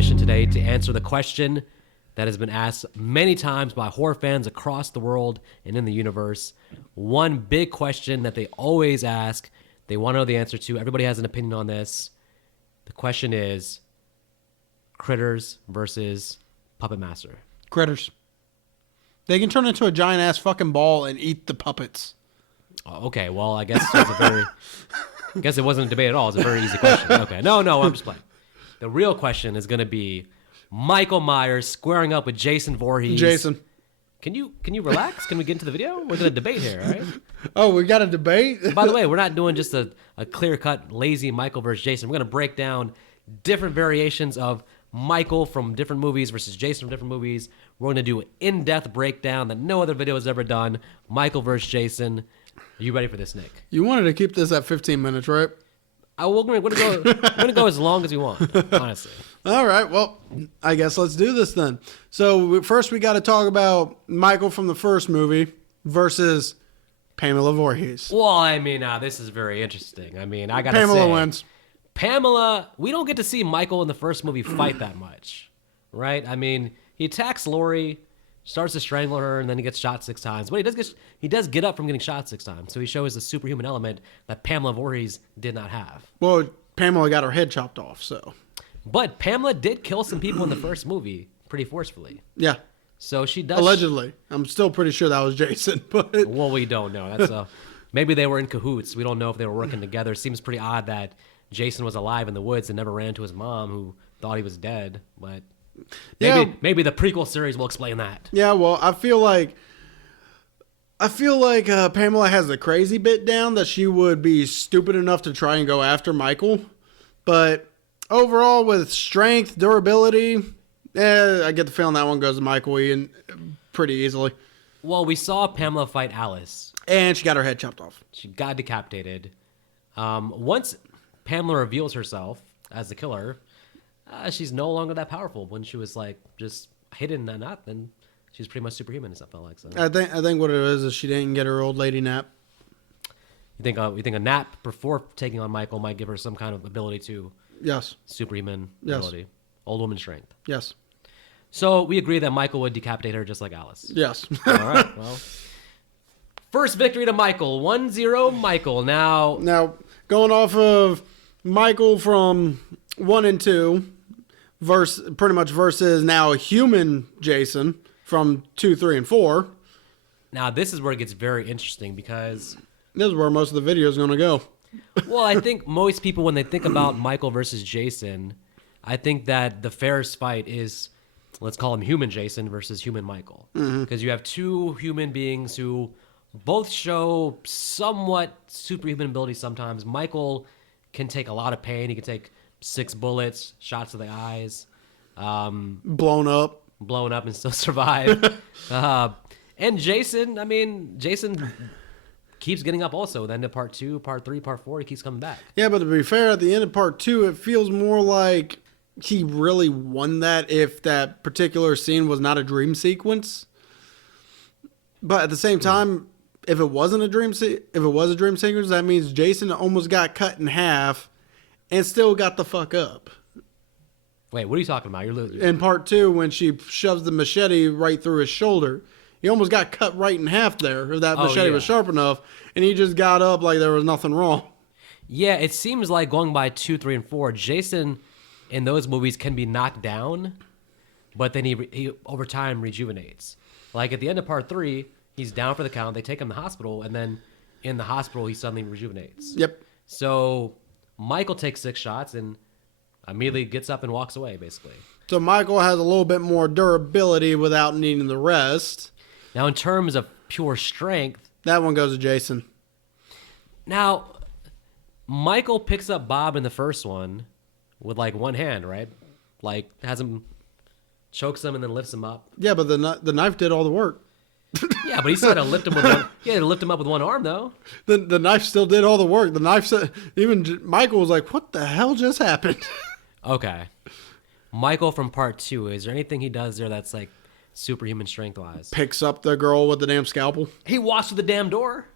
mission today to answer the question that has been asked many times by horror fans across the world and in the universe. One big question that they always ask, they want to know the answer to. Everybody has an opinion on this. The question is Critters versus Puppet Master. Critters. They can turn into a giant ass fucking ball and eat the puppets. Oh, okay, well, I guess it wasn't a debate at all. It's a very easy question. Okay, no, I'm just playing. The real question is going to be Michael Myers squaring up with Jason Voorhees. Jason. Can you relax? Can we get into the video? We're going to debate here, all right? Oh, we got a debate? By the way, we're not doing just a clear-cut, lazy Michael versus Jason. We're going to break down different variations of Michael from different movies versus Jason from different movies. We're going to do an in-depth breakdown that no other video has ever done. Michael versus Jason. Are you ready for this, Nick? You wanted to keep this at 15 minutes, right? We're going to go as long as we want, honestly. All right, well, I guess let's do this then. So first we got to talk about Michael from the first movie versus Pamela Voorhees. Well, I mean, this is very interesting. I mean, I got to say. Pamela wins. Pamela, we don't get to see Michael in the first movie fight that much, right? I mean, he attacks Lori, starts to strangle her, and then he gets shot 6 times. But he does get up from getting shot 6 times, so he shows the superhuman element that Pamela Voorhees did not have. Well, Pamela got her head chopped off, so. But Pamela did kill some people in the first movie pretty forcefully. Yeah. So she does. Allegedly. I'm still pretty sure that was Jason, but. Well, we don't know. That's maybe they were in cahoots. We don't know if they were working together. It seems pretty odd that Jason was alive in the woods and never ran to his mom, who thought he was dead. But maybe the prequel series will explain that. Yeah, well, I feel like Pamela has the crazy bit down that she would be stupid enough to try and go after Michael. But overall, with strength, durability, I get the feeling that one goes to Michael Ian pretty easily. Well, we saw Pamela fight Alice. And she got her head chopped off. She got decapitated. Once Pamela reveals herself as the killer, she's no longer that powerful. When she was like just hidden and not, then she's pretty much superhuman. It felt like. So. I think what it is she didn't get her old lady nap. You think a nap before taking on Michael might give her some kind of ability to. Yes. Superhuman ability. Old woman strength. Yes. So we agree that Michael would decapitate her just like Alice. Yes. All right. Well, first victory to Michael. 1-0 Michael. Now going off of Michael from 1 and 2, versus now a human Jason from 2, 3, and 4. Now this is where it gets very interesting because this is where most of the video is going to go. Well, I think most people, when they think about Michael versus Jason, I think that the fairest fight is, let's call him human Jason versus human Michael. Because you have two human beings who both show somewhat superhuman ability sometimes. Michael can take a lot of pain. He can take 6 bullets, shots to the eyes. Blown up and still survive. And Jason keeps getting up also. Then to part 2, part 3, part 4, he keeps coming back. Yeah, but to be fair, at the end of part 2, it feels more like he really won that if that particular scene was not a dream sequence. But at the same time, if it wasn't a dream sequence, that means Jason almost got cut in half and still got the fuck up. Wait, what are you talking about? You're losing. In part 2, when she shoves the machete right through his shoulder, he almost got cut right in half there. If that machete was sharp enough, and he just got up like there was nothing wrong. Yeah, it seems like going by 2, 3, and 4, Jason in those movies can be knocked down, but then he over time rejuvenates. Like at the end of part 3, he's down for the count. They take him to the hospital, and then in the hospital, he suddenly rejuvenates. Yep. So Michael takes 6 shots and immediately gets up and walks away, basically. So Michael has a little bit more durability without needing the rest. Now, in terms of pure strength, that one goes to Jason. Now, Michael picks up Bob in the first one with like one hand, right? Like has him, chokes him and then lifts him up. Yeah, but the knife did all the work. Yeah, but he still had to lift him with one. He had to lift him up with one arm, though. The knife still did all the work. The knife said, even Michael was like, "What the hell just happened?" Okay, Michael from part 2. Is there anything he does there that's like superhuman strength wise? Picks up the girl with the damn scalpel. He walks through the damn door.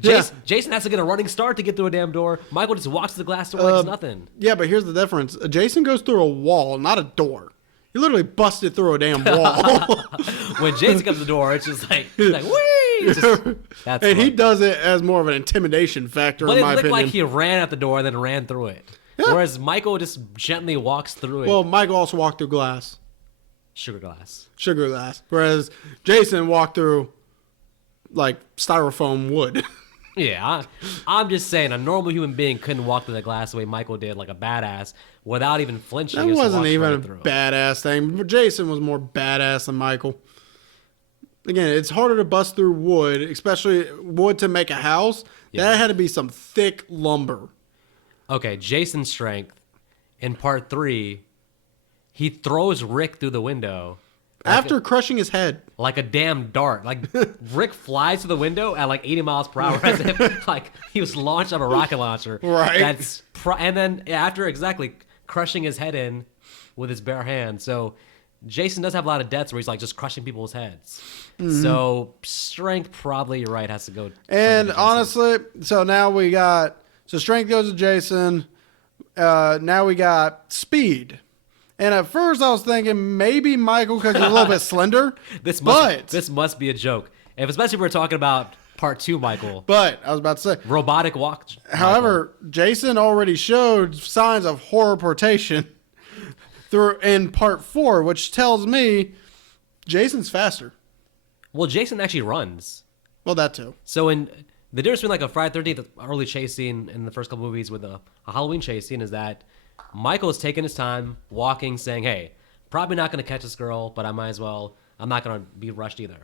Jason has to get a running start to get through a damn door. Michael just walks to the glass door like it's nothing. Yeah, but here's the difference. Jason goes through a wall, not a door. He literally busted through a damn wall. When Jason comes to the door, it's just like, he's like, whee! That's and fun. he does it as more of an intimidation factor, But in it my looked opinion. like he ran at the door and then ran through it. Yeah. Whereas Michael just gently walks through it. Well, Michael also walked through glass. Sugar glass. Sugar glass. Whereas Jason walked through, like, styrofoam wood. Yeah, I'm just saying a normal human being couldn't walk through the glass the way Michael did, like a badass, without even flinching. That He just wasn't walked even right a through. badass thing. But Jason was more badass than Michael. Again, it's harder to bust through wood, especially wood to make a house. Yeah. That had to be some thick lumber. Okay, Jason's strength in part 3, he throws Rick through the window. After crushing his head. Like a damn dart. Like, Rick flies through the window at like 80 miles per hour as if like he was launched out of a rocket launcher. Right. And then after exactly crushing his head in with his bare hand. So Jason does have a lot of deaths where he's like just crushing people's heads. Mm-hmm. So strength probably, you're right, has to go. And to Jason. honestly, so now we got, so strength goes to Jason. Now we got speed. And at first I was thinking maybe Michael because he's a little bit slender. This but must be a joke. If especially if we're talking about part 2, Michael. But I was about to say, Robotic walk. however, Jason already showed signs of horror-portation through in part 4, which tells me Jason's faster. Well, Jason actually runs. Well, that too. So in the difference between like a Friday 13th early chase scene in the first couple movies with a Halloween chase scene is that Michael is taking his time, walking, saying, hey, probably not going to catch this girl, but I might as well. I'm not going to be rushed either.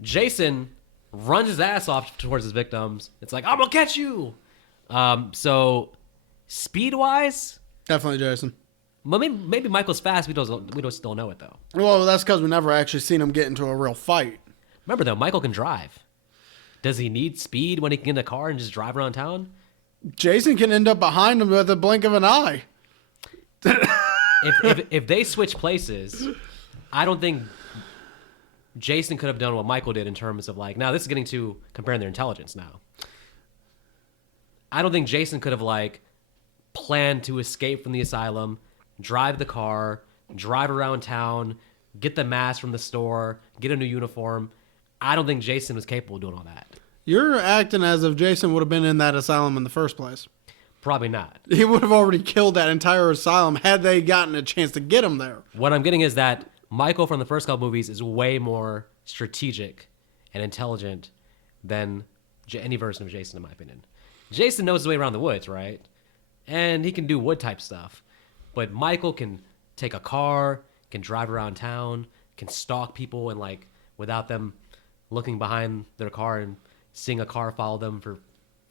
Jason runs his ass off towards his victims. It's like, I'm going to catch you. So speed-wise, Definitely Jason. well, maybe Michael's fast. We don't still know it, though. Well, that's because we never actually seen him get into a real fight. Remember, though, Michael can drive. Does he need speed when he can get in a car and just drive around town? Jason can end up behind him with the blink of an eye. If they switch places, I don't think Jason could have done what Michael did in terms of like, now this is getting to comparing their intelligence now. I don't think Jason could have like planned to escape from the asylum, drive the car, drive around town, get the mask from the store, get a new uniform. I don't think Jason was capable of doing all that. You're acting as if Jason would have been in that asylum in the first place. Probably not. He would have already killed that entire asylum had they gotten a chance to get him there. What I'm getting is that Michael from the first couple movies is way more strategic and intelligent than any version of Jason, in my opinion. Jason knows his way around the woods, right? And he can do wood type stuff. But Michael can take a car, can drive around town, can stalk people and like without them looking behind their car and seeing a car follow them for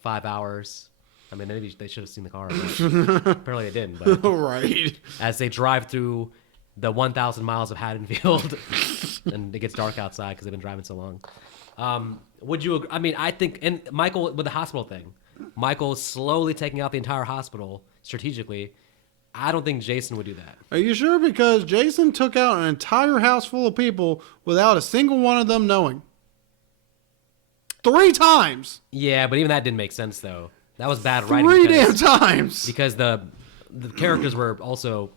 5 hours. I mean, maybe they should have seen the car. Apparently they didn't. But Right. as they drive through the 1,000 miles of Haddonfield and it gets dark outside because they've been driving so long. Would you agree? I mean, I think, and Michael, with the hospital thing, Michael slowly taking out the entire hospital strategically. I don't think Jason would do that. Are you sure? Because Jason took out an entire house full of people without a single one of them knowing. 3 times. Yeah, but even that didn't make sense, though. That was bad writing. 3 damn times. Because the characters were also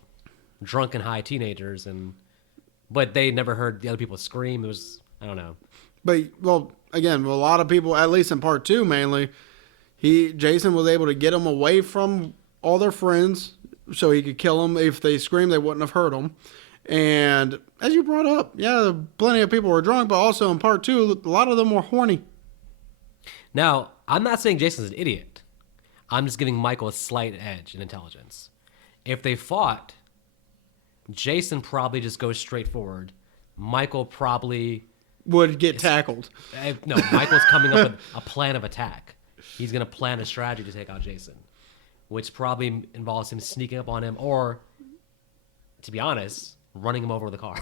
drunken high teenagers, but they never heard the other people scream. It was, I don't know. But, well, again, a lot of people, at least in part 2 mainly, Jason was able to get them away from all their friends so he could kill them. If they screamed, they wouldn't have heard them. And as you brought up, yeah, plenty of people were drunk, but also in part 2, a lot of them were horny. Now, I'm not saying Jason's an idiot. I'm just giving Michael a slight edge in intelligence. If they fought, Jason probably just goes straight forward. Michael probably Would get tackled. No, Michael's coming up with a plan of attack. He's going to plan a strategy to take out Jason, which probably involves him sneaking up on him or, to be honest, running him over with a car.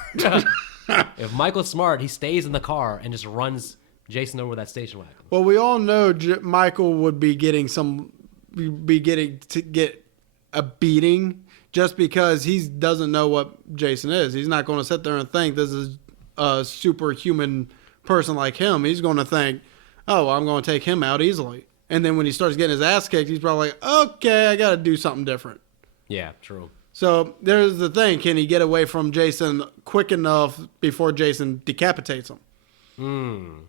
If Michael's smart, he stays in the car and just runs Jason over with that station wagon. Well, we all know Michael would be getting to get a beating just because he doesn't know what Jason is. He's not going to sit there and think this is a superhuman person like him. He's going to think, oh, well, I'm going to take him out easily. And then when he starts getting his ass kicked, he's probably like, okay, I got to do something different. Yeah, true. So there's the thing. Can he get away from Jason quick enough before Jason decapitates him?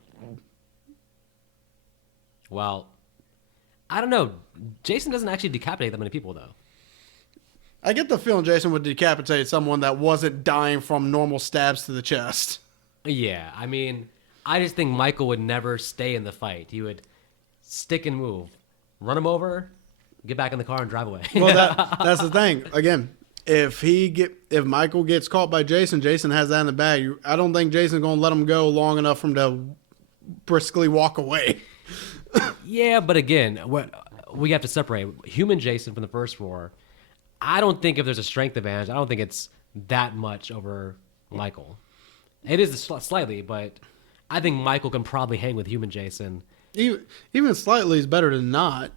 Well, I don't know. Jason doesn't actually decapitate that many people, though. I get the feeling Jason would decapitate someone that wasn't dying from normal stabs to the chest. Yeah, I mean, I just think Michael would never stay in the fight. He would stick and move, run him over, get back in the car and drive away. Well, that's the thing. Again, if Michael gets caught by Jason, Jason has that in the bag. I don't think Jason's gonna let him go long enough for him to briskly walk away. Yeah, but again, we have to separate human Jason from the first roar. I don't think if there's a strength advantage, I don't think it's that much over Michael. It is slightly, but I think Michael can probably hang with human Jason. Even slightly is better than not.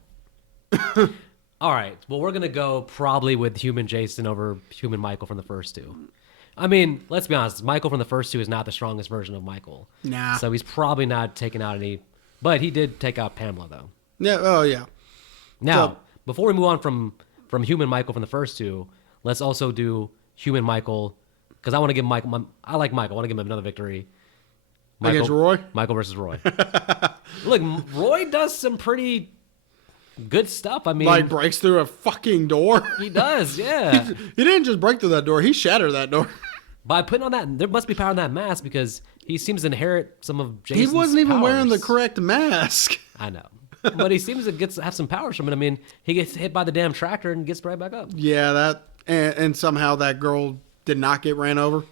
All right, well, we're going to go probably with human Jason over human Michael from the first two. I mean, let's be honest. Michael from the first two is not the strongest version of Michael. Nah. So he's probably not taking out any... But he did take out Pamela, though. Yeah. Oh, yeah. Now, before we move on from human Michael from the first two, let's also do human Michael, because I want to give Michael... I like Michael. I want to give him another victory. Against Roy? Michael versus Roy. Look, Roy does some pretty good stuff. I mean... Like breaks through a fucking door? He does, yeah. He didn't just break through that door. He shattered that door. By putting on that... There must be power in that mask, because he seems to inherit some of Jason's He wasn't even powers. wearing the correct mask. I know. But he seems to have some powers from it. I mean, he gets hit by the damn tractor and gets right back up. Yeah, and somehow that girl did not get ran over.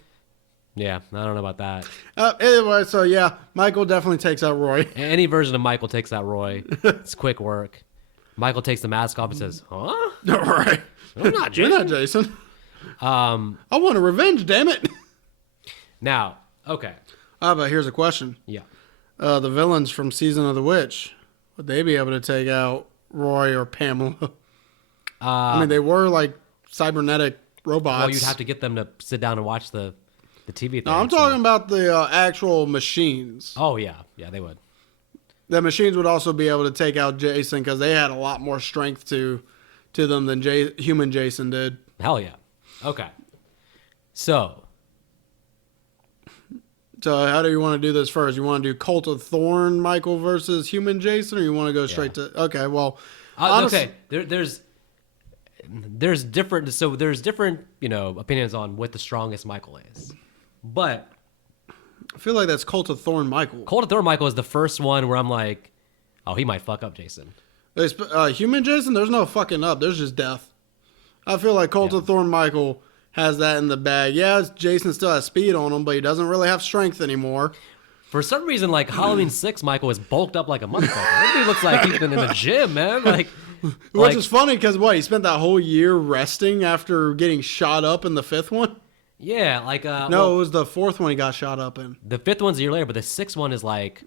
Yeah, I don't know about that. Anyway, so yeah, Michael definitely takes out Roy. Any version of Michael takes out Roy. It's quick work. Michael takes the mask off and says, huh? All right. I'm not Jason. You're not Jason. I want a revenge, damn it. Now, okay. But here's a question. Yeah. The villains from Season of the Witch, would they be able to take out Roy or Pamela? I mean, they were like cybernetic robots. Well, you'd have to get them to sit down and watch the TV thing. No, I'm talking about the actual machines. Oh, yeah. Yeah, they would. The machines would also be able to take out Jason because they had a lot more strength to them than human Jason did. Hell yeah. Okay. So how do you want to do this first? You want to do Cult of Thorn Michael versus human Jason, or you want to go straight to... Okay, well... okay, there's different... So there's different, opinions on what the strongest Michael is. But... I feel like that's Cult of Thorn Michael. Cult of Thorn Michael is the first one where I'm like, oh, he might fuck up Jason. Human Jason, there's no fucking up. There's just death. I feel like Cult of Thorn Michael has that in the bag. Yeah, Jason still has speed on him, but he doesn't really have strength anymore. For some reason, like Halloween 6, Michael is bulked up like a motherfucker. He looks like he's been in the gym, man. Which is funny because he spent that whole year resting after getting shot up in the fifth one? Yeah, no, it was the fourth one he got shot up in. The fifth one's a year later, but the sixth one is like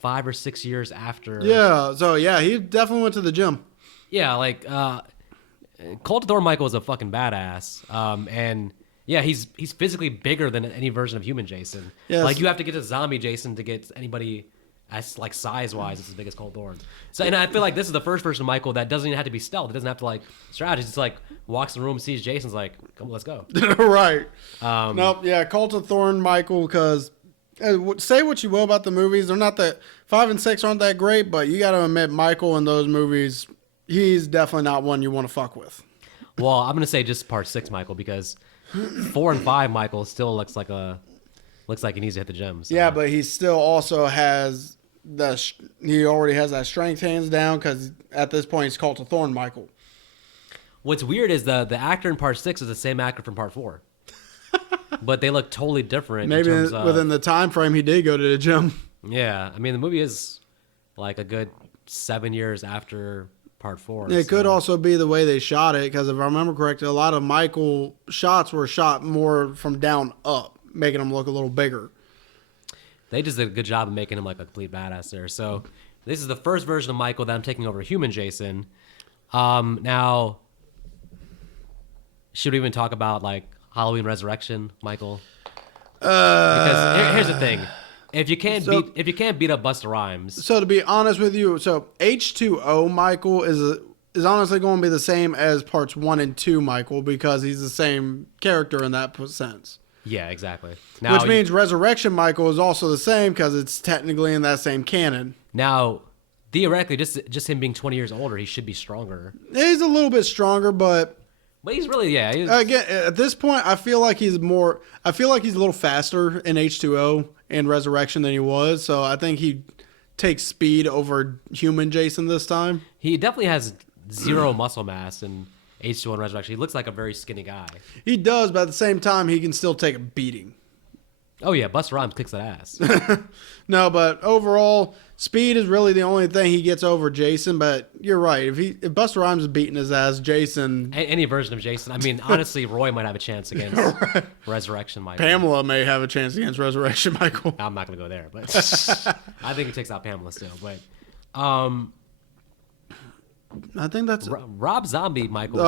5 or 6 years after. Yeah, so yeah, he definitely went to the gym. Yeah, Cult of Thorn Michael is a fucking badass. And yeah, he's physically bigger than any version of human Jason. Yes. Like you have to get a zombie Jason to get anybody as like size wise as big as Cult of Thorn. So and I feel like this is the first version of Michael that doesn't even have to be stealth. It doesn't have to like strategy. It's like walks in the room, sees Jason's like, come on, let's go. Right. Nope. Yeah, Cult of Thorn Michael, because say what you will about the movies, they're not that 5 and 6 aren't that great, but you got to admit Michael in those movies, he's definitely not one you want to fuck with. Well, I'm gonna say just part 6 Michael, because 4 and 5 Michael still looks like he needs to hit the gym. So. Yeah, but he still also has he already has that strength hands down, because at this point he's Cult of Thorn Michael. What's weird is the actor in part 6 is the same actor from part 4. But they look totally different. Maybe within the time frame he did go to the gym. Yeah, I mean the movie is like a good 7 years after part 4. It could also be the way they shot it, because if I remember correctly, a lot of Michael shots were shot more from down up, making him look a little bigger. They just did a good job of making him like a complete badass there. So this is the first version of Michael that I'm taking over human Jason. Now, should we even talk about like Halloween Resurrection, Michael? Because here's the thing. if you can't beat up Busta Rhymes, So to be honest with you, so H2O Michael is honestly going to be the same as parts 1 and 2 Michael because he's the same character in that sense. yeah, exactly. Which means Resurrection Michael is also the same because it's technically in that same canon. Now, theoretically, just him being 20 years older, he should be stronger. He's a little bit stronger, but he's really again at this point, I feel like he's a little faster in H2O and Resurrection than he was. So I think he takes speed over human Jason this time. He definitely has zero muscle mass in H2O and Resurrection. He looks like a very skinny guy. He does, but at the same time, he can still take a beating. Oh yeah, Busta Rhymes kicks that ass. No, but overall, speed is really the only thing he gets over Jason. But you're right. If Busta Rhymes is beating his ass, Jason, any version of Jason. I mean, honestly, Roy might have a chance against Resurrection Michael. Pamela may have a chance against Resurrection Michael. I'm not gonna go there, but I think he takes out Pamela still. But I think that's Rob Zombie Michael.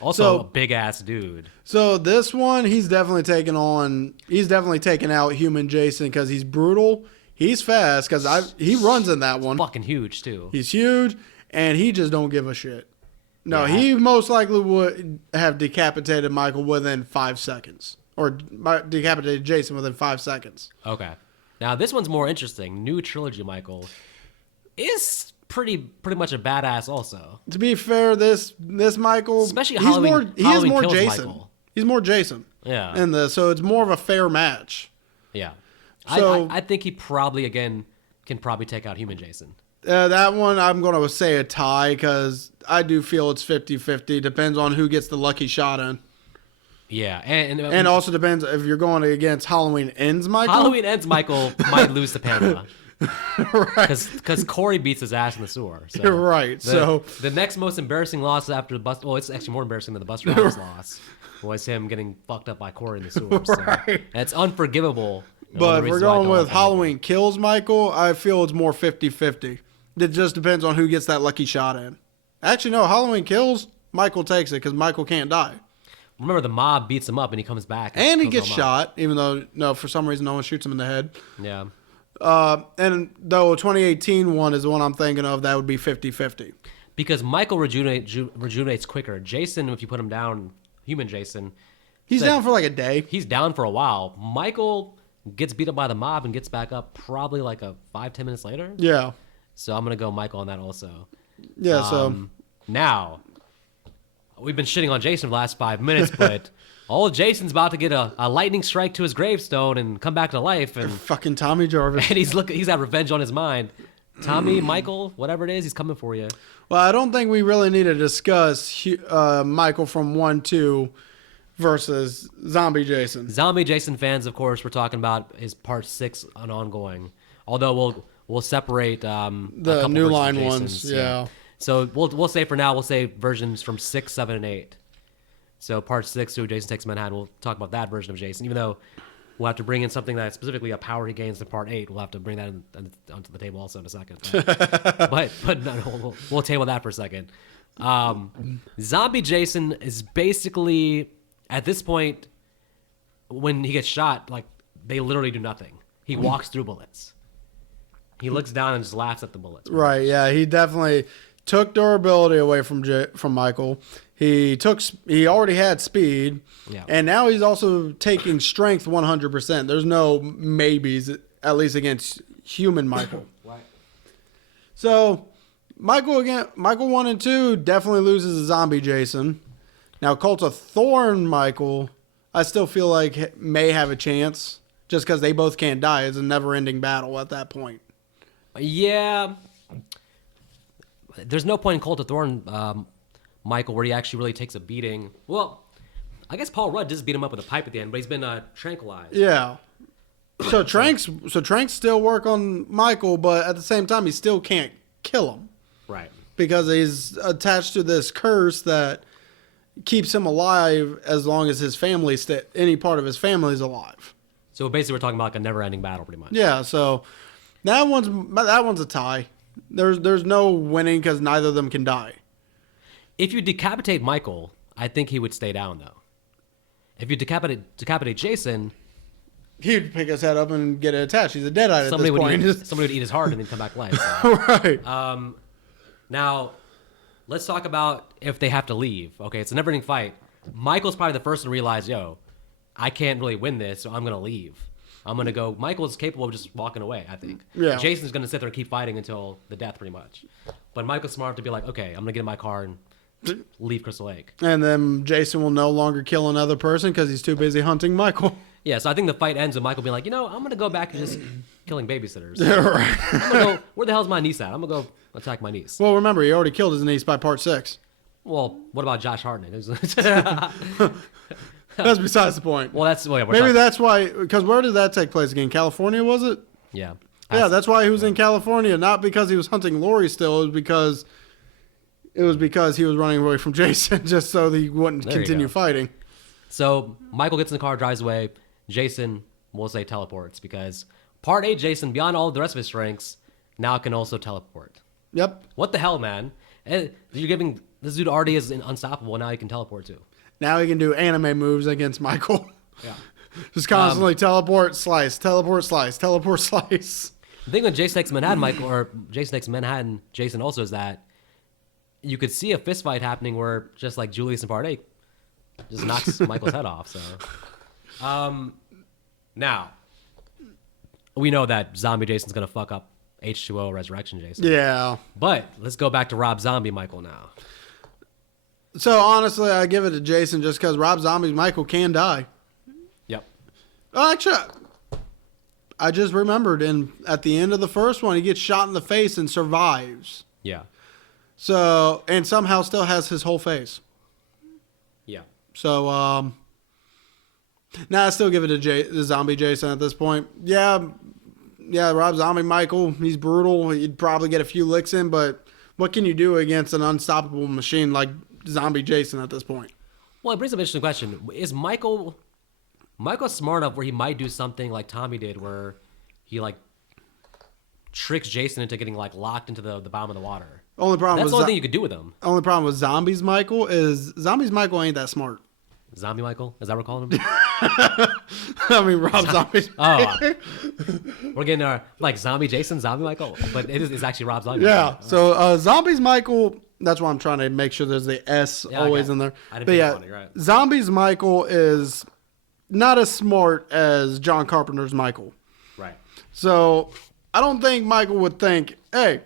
Also a big ass dude. So this one, he's definitely taken out human Jason because he's brutal. He's fast because he runs in that one. Fucking huge too. He's huge and he just don't give a shit. No, Yeah. he most likely would have decapitated Michael within 5 seconds, or decapitated Jason within 5 seconds. Okay. Now this one's more interesting. New trilogy Michael is pretty much a badass also. To be fair, this Michael, Especially he Halloween is more Kills Jason. Michael. He's more Jason. Yeah. And so it's more of a fair match. Yeah. So- I think he probably can take out human Jason. That one, I'm going to say a tie because I do feel it's 50-50. Depends on who gets the lucky shot in. Yeah. And also depends if you're going against Halloween Ends Michael. Halloween Ends Michael might lose to Pamela. Right. Because Corey beats his ass in the sewer. So You're right. The next most embarrassing loss after the bus. Well, it's actually more embarrassing than the Busta Rhymes loss. Was him getting fucked up by Corey in the sewer. So Right. That's unforgivable. But if we're going with Halloween Kills Michael, I feel it's more 50-50. It just depends on who gets that lucky shot in. Actually, no, Halloween Kills, Michael takes it because Michael can't die. Remember, the mob beats him up and he comes back. And he kills gets them all. shot, even though, no, for some reason, no one shoots him in the head. Yeah. And though 2018 one is the one I'm thinking of, that would be 50-50. Because Michael rejuvenates quicker. Jason, if you put him down, human Jason, He's down for like a day. he's down for a while. Michael gets beat up by the mob and gets back up probably like 5-10 minutes later. Yeah. So I'm going to go Michael on that also. Yeah, so Now, we've been shitting on Jason for the last 5 minutes, but old Jason's about to get a lightning strike to his gravestone and come back to life. And fucking Tommy Jarvis. and he's got revenge on his mind. Tommy, Michael, whatever it is, he's coming for you. Well, I don't think we really need to discuss Michael from 1-2 versus Zombie Jason. Zombie Jason fans, of course, we're talking about his part 6 on ongoing. Although we'll separate The New Line ones, yeah. So we'll say for now, we'll say versions from 6, 7, and 8. So part 6, who Jason Takes Manhattan, we'll talk about that version of Jason, even though we'll have to bring in something that's specifically a power he gains in part 8. We'll have to bring that onto the table also in a second. But no, we'll table that for a second. Zombie Jason is basically, at this point, when he gets shot, like, they literally do nothing. He walks through bullets. He looks down and just laughs at the bullets. Right, yeah, he definitely took durability away from Michael. He already had speed, Yeah. and now he's also taking strength 100%. There's no maybes, at least against human Michael. Right. So Michael 1 and 2 definitely loses to Zombie Jason. Now Cult of Thorn Michael, I still feel like may have a chance just because they both can't die. It's a never-ending battle at that point. Yeah. There's no point in Cult of Thorn, Michael, where he actually really takes a beating. Well, I guess Paul Rudd just beat him up with a pipe at the end, but he's been tranquilized. Yeah. So Tranks still work on Michael, but at the same time, he still can't kill him Right. because he's attached to this curse that keeps him alive as long as his family any part of his family is alive. So basically, we're talking about like a never-ending battle, pretty much. Yeah. So that one's a tie. There's no winning because neither of them can die. If you decapitate Michael, I think he would stay down, though. If you decapitate Jason, He'd pick his head up and get it attached. He's a deadite at this point. Somebody would eat his heart and then come back to life. So. Right. Now, let's talk about if they have to leave. Okay, it's a never-ending fight. Michael's probably the first to realize, yo, I can't really win this, so I'm going to leave. I'm going to go. Michael's capable of just walking away, I think. Yeah. Jason's going to sit there and keep fighting until the death, pretty much. But Michael's smart to be like, okay, I'm going to get in my car and leave Crystal Lake. And then Jason will no longer kill another person because he's too busy hunting Michael. Yeah, so I think the fight ends with Michael being like, I'm going to go back to just killing babysitters. Right. I'm going to go, where the hell's my niece at? I'm going to go attack my niece. Well, remember, he already killed his niece by part 6. Well, what about Josh Hartnett? That's besides the point. Well, that's... Well, yeah, maybe that's why... Because where did that take place again? California, was it? Yeah. Yeah, that's why he was in California. Not because he was hunting Lori still. It was because he was running away from Jason just so that he wouldn't continue fighting. So Michael gets in the car, drives away. Jason, we'll say, teleports because part 8 Jason, beyond all the rest of his strengths, now can also teleport. Yep. What the hell, man? And you're giving this dude already is unstoppable. Now he can teleport too. Now he can do anime moves against Michael. Yeah. Just constantly teleport, slice, teleport, slice, teleport, slice. The thing with Jason X Manhattan, Michael, or Jason X Manhattan, Jason also is that you could see a fist fight happening where just like Julius in part 8 just knocks Michael's head off. So, now we know that Zombie Jason's gonna fuck up H2O Resurrection Jason. Yeah. But let's go back to Rob Zombie Michael now. So honestly, I give it to Jason just because Rob Zombie's Michael can die. Yep. Actually, I just remembered, at the end of the first one, he gets shot in the face and survives. Yeah. So, and somehow still has his whole face. Yeah. So, I still give it to the Zombie Jason at this point. Yeah, Rob Zombie Michael, he's brutal. He'd probably get a few licks in, but what can you do against an unstoppable machine like Zombie Jason at this point? Well, it brings up an interesting question. Is Michael smart enough where he might do something like Tommy did where he like tricks Jason into getting like locked into the bottom of the water? Only problem That's the only thing you could do with him. Only problem with Zombies Michael is Zombies Michael ain't that smart. Zombie Michael? Is that what we're calling him? I mean, Rob Zombie. Oh. We're getting like Zombie Jason, Zombie Michael. But it's actually Rob Zombie. Yeah. So Zombies Michael, that's why I'm trying to make sure there's the S always in there. I didn't but yeah, funny, right. Zombies Michael is not as smart as John Carpenter's Michael. Right. So I don't think Michael would think, hey,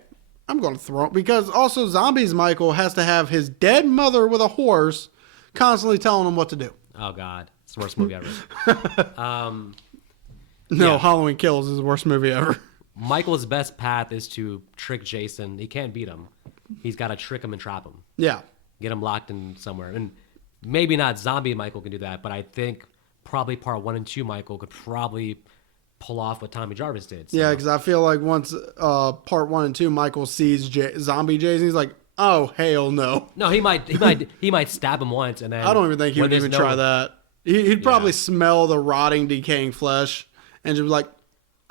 I'm going to throw it. Because also Zombies Michael has to have his dead mother with a horse constantly telling him what to do. Oh, God. It's the worst movie ever. Halloween Kills is the worst movie ever. Michael's best path is to trick Jason. He can't beat him. He's got to trick him and trap him. Yeah. Get him locked in somewhere. And maybe not Zombie Michael can do that, but I think probably part 1 and 2 Michael could probably pull off what Tommy Jarvis did. So. Yeah, because I feel like once part 1 and 2 Michael sees Zombie Jason, he's like, oh, hell no. No, he might stab him once, and then I don't even think he would even try that. He'd probably smell the rotting, decaying flesh and just be like,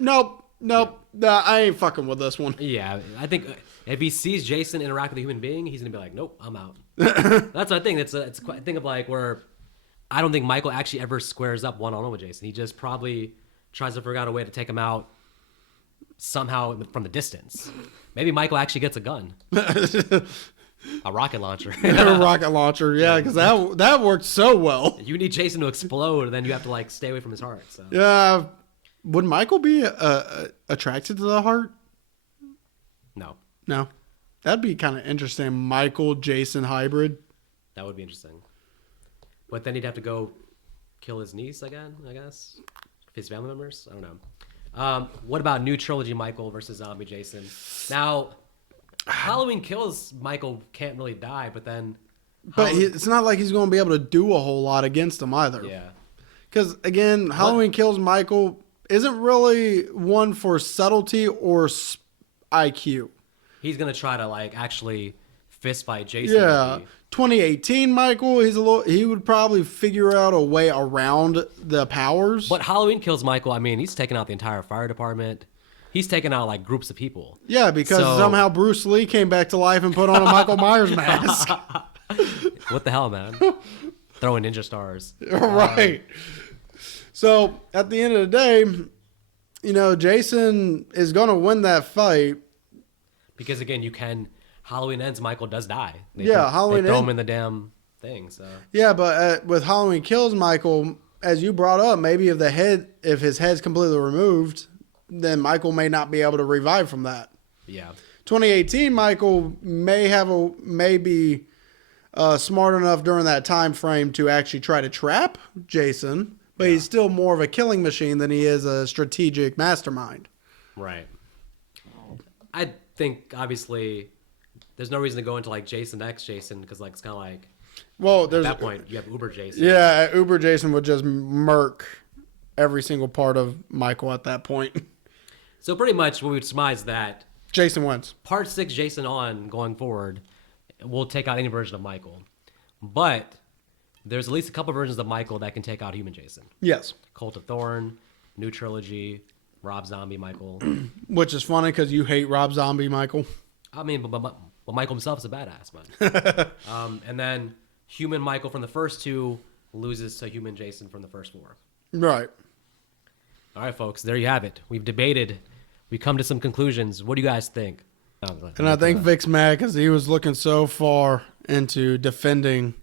nope, nah, I ain't fucking with this one. Yeah, I think if he sees Jason interact with a human being, he's gonna be like, nope, I'm out. That's what I think. It's a thing of like where I don't think Michael actually ever squares up one-on-one with Jason. He just probably tries to figure out a way to take him out somehow from the distance. Maybe Michael actually gets a gun. A rocket launcher. A rocket launcher, yeah, because that worked so well. You need Jason to explode, and then you have to like stay away from his heart. So. Yeah. Would Michael be attracted to the heart? No. That'd be kind of interesting. Michael, Jason hybrid. That would be interesting. But then he'd have to go kill his niece again, I guess. His family members? I don't know. What about new trilogy Michael versus Zombie Jason? Now, Halloween Kills Michael can't really die, but then... But it's not like he's going to be able to do a whole lot against him either. Yeah. Because, again, Halloween Kills Michael isn't really one for subtlety or IQ. He's going to try to, like, actually fist fight Jason. Yeah. 2018 Michael, he would probably figure out a way around the powers. But Halloween Kills Michael, I mean, he's taking out the entire fire department. He's taking out, like, groups of people. Yeah, because somehow Bruce Lee came back to life and put on a Michael Myers mask. What the hell, man? Throwing ninja stars. Right. So at the end of the day, you know, Jason is going to win that fight. Because again, Halloween ends, Michael does die. Halloween they throw him in the damn thing. So yeah, but with Halloween Kills, Michael, as you brought up, maybe if his head's completely removed, then Michael may not be able to revive from that. Yeah. 2018, Michael may be smart enough during that time frame to actually try to trap Jason, but he's still more of a killing machine than he is a strategic mastermind. Right. I think obviously there's no reason to go into like Jason X Jason because like it's kind of like at that point you have Uber Jason. Yeah, Uber Jason would just murk every single part of Michael at that point. So pretty much what we would surmise that Jason wins. Part 6 Jason on going forward will take out any version of Michael. But there's at least a couple versions of Michael that can take out human Jason. Yes. Cult of Thorn, New Trilogy, Rob Zombie Michael. Which is funny because you hate Rob Zombie Michael. I mean, but Michael himself is a badass, man. And then human Michael from the first 2 loses to human Jason from the first 4. Right. All right, folks, there you have it. We've debated. We come to some conclusions. What do you guys think? And I think Vic's mad because he was looking so far into defending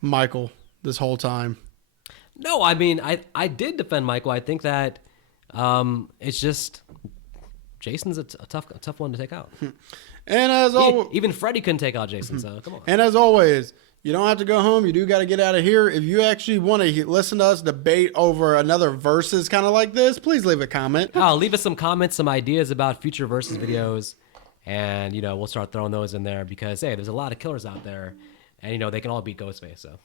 Michael this whole time. No, I mean, I did defend Michael. I think that it's just Jason's a tough one to take out. And as always, even Freddy couldn't take out Jason, so come on. And as always, you don't have to go home. You do got to get out of here. If you actually want to listen to us debate over another versus kind of like this, please leave a comment. Leave us some comments, some ideas about future versus videos, and we'll start throwing those in there because hey, there's a lot of killers out there, and they can all beat Ghostface. So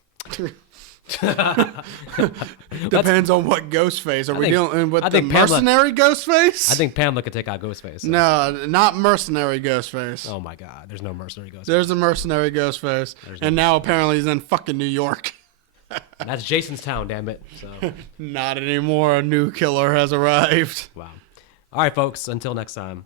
depends on what Ghostface. Are we dealing with the mercenary Ghostface? I think Pamela could take out Ghostface. So. No, not mercenary Ghostface. Oh my God, there's no mercenary Ghostface. There's a mercenary Ghostface, and now apparently he's in fucking New York. That's Jason's town, damn it. So not anymore. A new killer has arrived. Wow. All right, folks. Until next time.